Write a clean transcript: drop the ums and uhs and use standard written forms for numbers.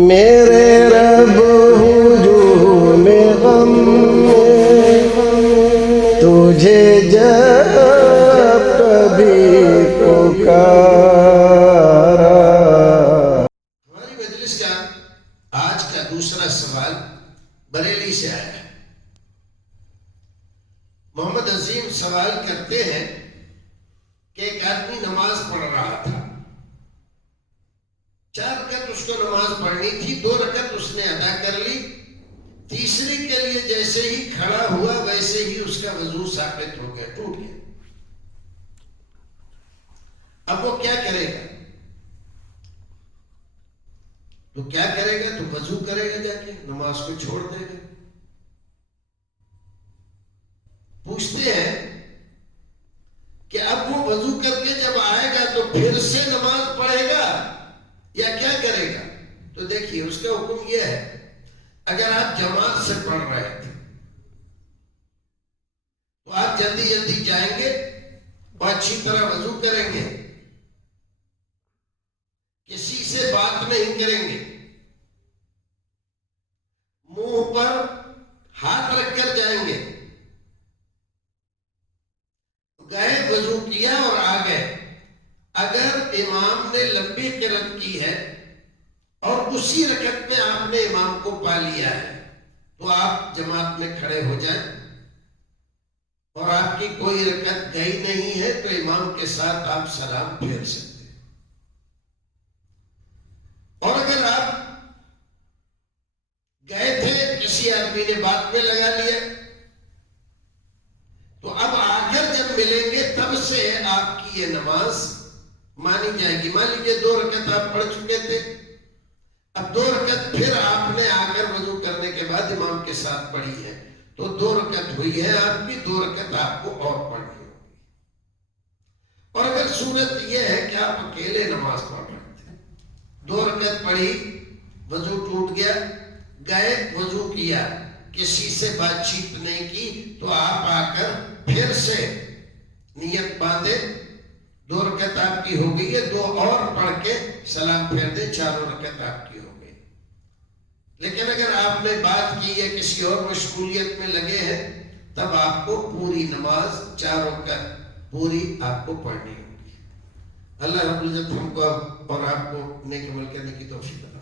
میرے رب ہجوم غم میں تجھے جب کبھی پکارا۔ ہماری مجلس کا آج کا دوسرا سوال بریلی سے آیا ہے۔ محمد عظیم سوال کرتے ہیں کہ ایک آدمی نماز پڑھ رہا تھا، 4 رکعت اس کو نماز پڑھنی تھی، 2 رکعت اس نے ادا کر لی، تیسری کے لیے جیسے ہی کھڑا ہوا ویسے ہی اس کا وضو ساقط ہو گیا، ٹوٹ گیا۔ اب وہ کیا کرے گا؟ تو کیا کرے گا؟ تو وضو کرے گا، جا کے نماز کو چھوڑ دے گا۔ پوچھتے ہیں کہ اب وہ وضو کر کے جب آئے گا تو پھر سے نماز پڑھے گا یا کیا کرے گا؟ تو دیکھیے اس کا حکم یہ ہے، اگر آپ جماعت سے پڑھ رہے تھے تو آپ جلدی جلدی جائیں گے اور اچھی طرح وضو کریں گے، کسی سے بات نہیں کریں گے، منہ پر ہاتھ رکھ کر جائیں گے، گئے وضو کیا اور آ گئے۔ اگر امام نے لمبی قرات کی ہے اور اسی رکعت میں آپ نے امام کو پا لیا ہے تو آپ جماعت میں کھڑے ہو جائیں، اور آپ کی کوئی رکعت گئی نہیں ہے تو امام کے ساتھ آپ سلام پھیر سکتے ہیں۔ اور اگر آپ گئے تھے، کسی آدمی نے بات میں لگا لیا، تو اب آ کر جب ملیں گے تب سے آپ کی یہ نماز مانی جائے گی۔ مان لیجیے 2 رکعت آپ پڑھ چکے تھے، اب 2 رکعت پھر آپ نے آ کر وضو کرنے کے بعد امام کے ساتھ پڑھی ہے، تو 2 رکعت ہوئی ہے آپ کی، 2 رکعت آپ کو اور پڑھنی ہوگی۔ اور اگر صورت یہ ہے کہ آپ اکیلے نماز پڑھ رہے تھے، 2 رکعت پڑھی، وضو ٹوٹ گیا، گئے وضو کیا، کسی سے بات چیت نہیں کی، تو آپ آ کر پھر سے نیت باندھے، 2 رکعت آپ کی ہو گئی ہے، 2 اور پڑھ کے سلام پھیر دے، 4 رکعت آپ کی ہو گئی۔ لیکن اگر آپ نے بات کی ہے، کسی اور مشغولیت میں لگے ہیں، تب آپ کو پوری نماز 4 رکعت پوری آپ کو پڑھنی ہوگی۔ اللہ رب العزت ہم کو اور آپ کو نیک عمل کرنے کی توفیق عطا فرمائے۔